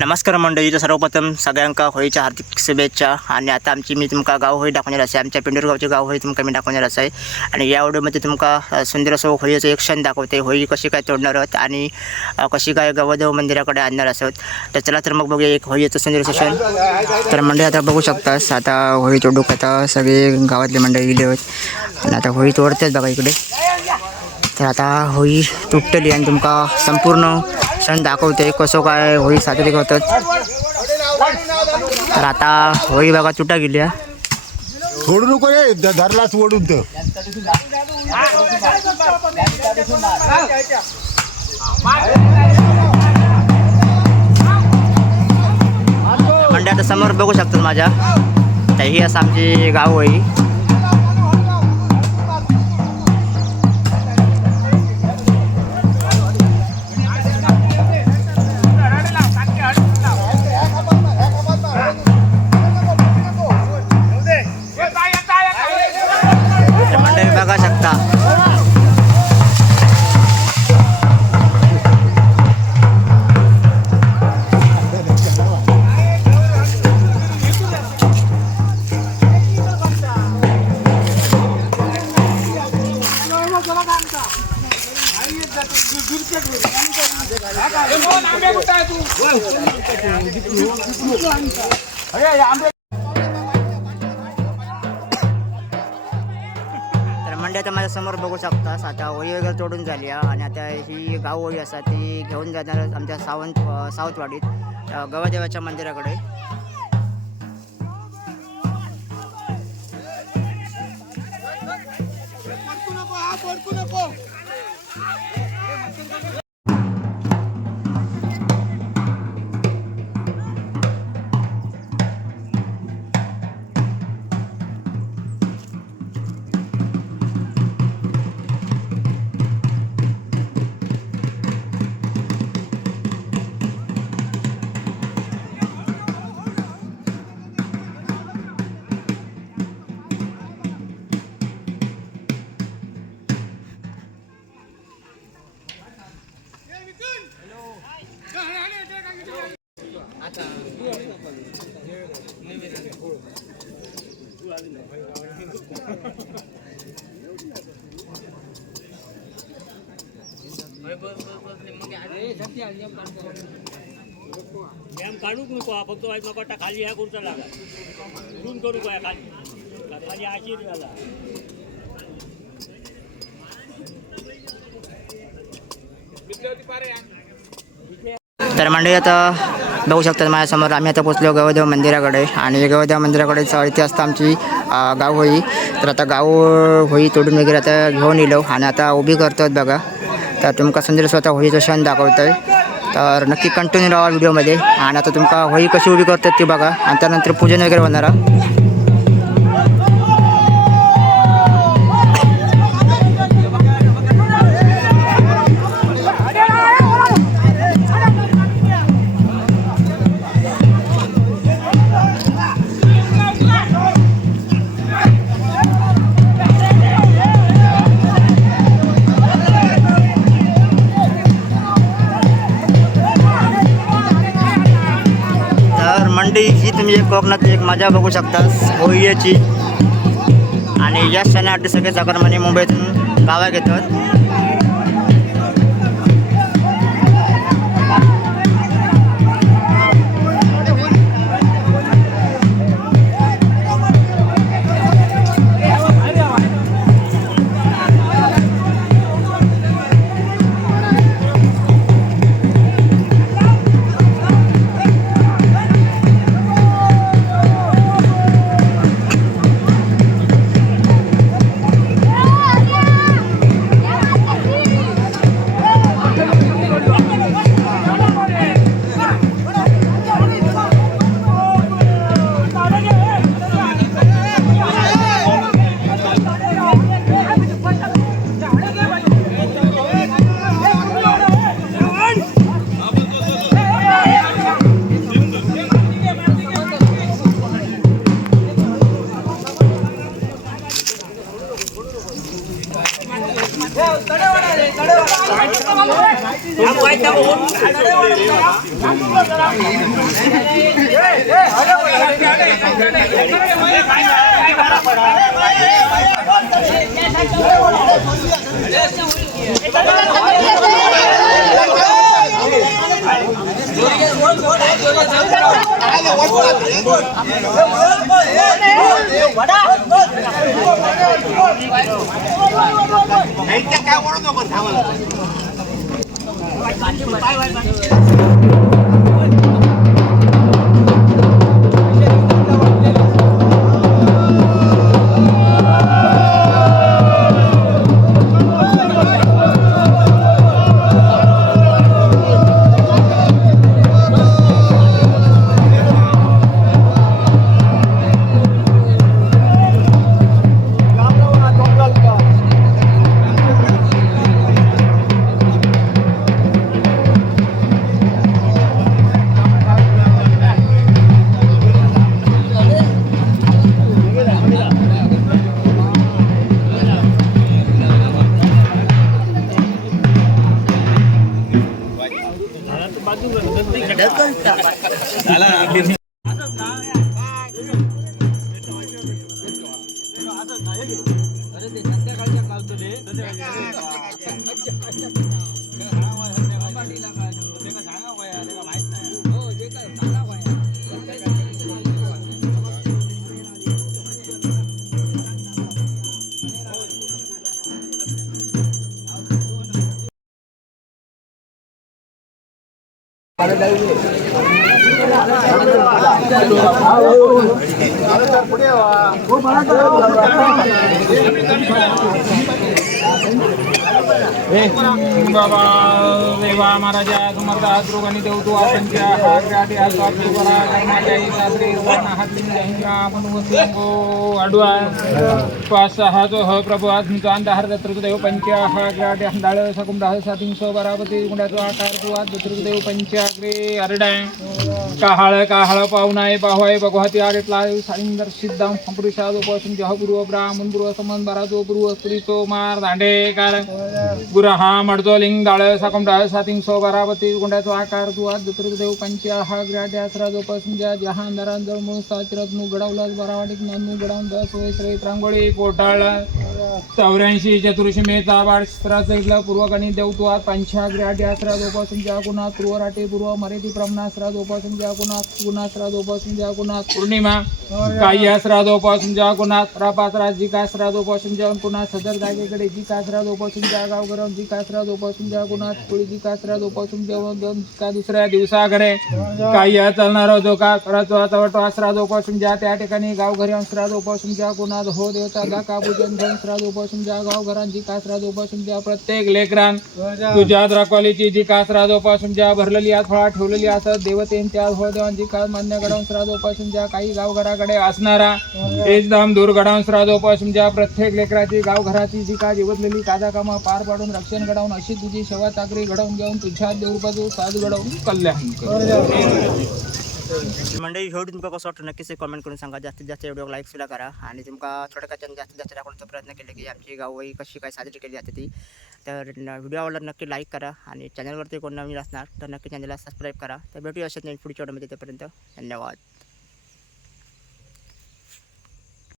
नमस्कार मंडळी. तर सर्वप्रथम सगळ्यांका होळीच्या हार्दिक शुभेच्छा. आणि आता मी तुमका गाव होळी दाखवणार आहे. आमच्या पिंडूरगावची गाव होळी तुमका मी दाखवणार आहे. आणि या व्हिडिओमध्ये तुमका सुंदर असं होळीचं एक क्षण दाखवते. होळी कशी काय तोडणार आहोत आणि कशी काय गवदेव मंदिराकडे आणणार आहोत. तर चला तर मग बघूया एक होळीचं सुंदर असं क्षण. तर मंडळी आता बघू शकतास, आता होळी तोडूक आता सगळे गावातले मंडळी गेले आहेत आणि आता होळी तोडतेच बघा इकडे. तर आता होळी तुटली आणि तुमका संपूर्ण क्षण दाखवते कसं काय होळी साजरी करतात. तर आता होळी बघा तुटा गेली. सोडू नको रे, धरला सोडून तर म्हणजे आता समोर बघू शकतात माझ्या, तर ही असं आमची गाव होळी. बघा शकता मंडळी आता माझ्या समोर बघू शकतास, आता होळी वगैरे तोडून झाली आहे आणि आता ही गाव होळी असा ती घेऊन जाणार आमच्या सावंतवाडीत गवादेवाच्या मंदिराकडे. काढूक नको, फक्त वाईट नको खाली ह्या खुर्चा लागा रूम करू काय खाली खाली आशीर झाला. तर मंडळी आता बघू शकतात माझ्यासमोर आम्ही आता पोचलो गवदेव मंदिराकडे. आणि गवदेव मंदिराकडे इथे असतं आमची गाव होळी. तर आता गाव होळी तोडून वगैरे आता घेऊन येलो आणि आता उभी करतात बघा. तर तुमका सुंदर स्वतः होळीचं क्षण दाखवत आहे. तर नक्की कंटिन्यू राहा व्हिडिओमध्ये. आणि आता तुमका होळी कशी उभी करतात ते बघा आणि त्यानंतर पूजन वगैरे होणार. ही तुम्ही एक कोकणातली एक मजा बघू शकता होळीची. आणि या क्षणासाठी सगळे चाकरमानी मुंबईतून गावात येतात. बाबा देवा महाराजा समर्थ आद्रोगानी देवतो आपण त्या हाग्राटी आसपास बरा कर्माच्या सासरे हातलिंग हिंगा मनवसिंगो अडवा पाच हा जो ह प्रभू आत्मचा अंधार दत्रदेव पंचा हाग्राटी हंडाळ सकुम राह सातिंग सो बरापती गुंडाचा आकार तू आद दत्रदेव पंचाग्रे अरडा काहाळ पाहुणाय पाहुय भगवती आरेतला सालिंदर सिद्धाम पुरुषादो पासून जह गुरु ब्राह्मण गुरु समन बराजो गुरु स्त्रीतो मार दांडे कार गुरहा मडजो लिंग दाळ साकम डाळ सातिंग सो बरापती गुंडाचा आकार तू आद दत्रदेव पंचा हाग्राटी आसरा जो पासून ज्या जहान दरांजळ मूळ साचरत नु गडावलास बरावाटिक ननु गडावून दस होय श्री रांगोळी पोटाळ 84 चतुर्षी मेचा बाळस्त्राचा इथला पूर्वकणी देवतो आद पंचाग्राटी आसरा जो पासून ज्या गुणा पूर्वराटे पूर्व मरेती ब्रह्मासरा जो पासून ज्या गुणासरा जो पासून ज्या गुणात पौर्णिमा काही आसरा जो पासून ज्या गुणात रापासरा जी कासरा जो पासून ज्या गुणात सदर जागेकडे जी कासरा जो पासून ज्या गावगरम जी कासरा जो पासून ज्या गुणात पुढे जी कासरा जो पासून जेवण का दुसऱ्या दिवसाकडे काही चालणारा जो का करायचो आसरा जो पासून ज्या त्या ठिकाणी गावघरी आसरा जो पासून ज्या गुणात हो देवता गा कापूजन धनसरा जो पासून ज्या गावघरांची कासरा जो पासून ज्या प्रत्येक लेकरान तुझ्या द्राकवालीची जी कासरा जो पासून ज्या भरलेली आत फळा ठेवलेली असत देवतेंच्या हो देवांची का मान्य गडावंसरा जो पासून ज्या काही गावघराकडे असणारा एकदम दूर गडावंसरा जो पासून ज्या प्रत्येक लेकराची गावघराची जी का जीवतलेली कादा कामा पार पाडून रक्षण घडवून अशी तुझी सेवा चाकरी घडवून घेऊन तुझ्या देवबाजू साथ घडवून कल्याण मंडळी व्हिडिओ तुमका कसं वाटतं नक्कीच कमेंट करून सांगा. जास्तीत जास्त व्हिडिओ लाईक सुद्धा करा आणि तुमका थोडक्यात जास्तीत जास्त दाखवण्याचा प्रयत्न केला की आमची गावही कशी काय साजरी केली जाते ती. तर व्हिडिओ आवडला नक्की लाईक करा आणि चॅनलवरती कोण नवीन असणार तर नक्की चॅनलला सबस्क्राईब करा. तर भेटूया अशाच पुढच्या व्हिडिओमध्ये. तोपर्यंत धन्यवाद.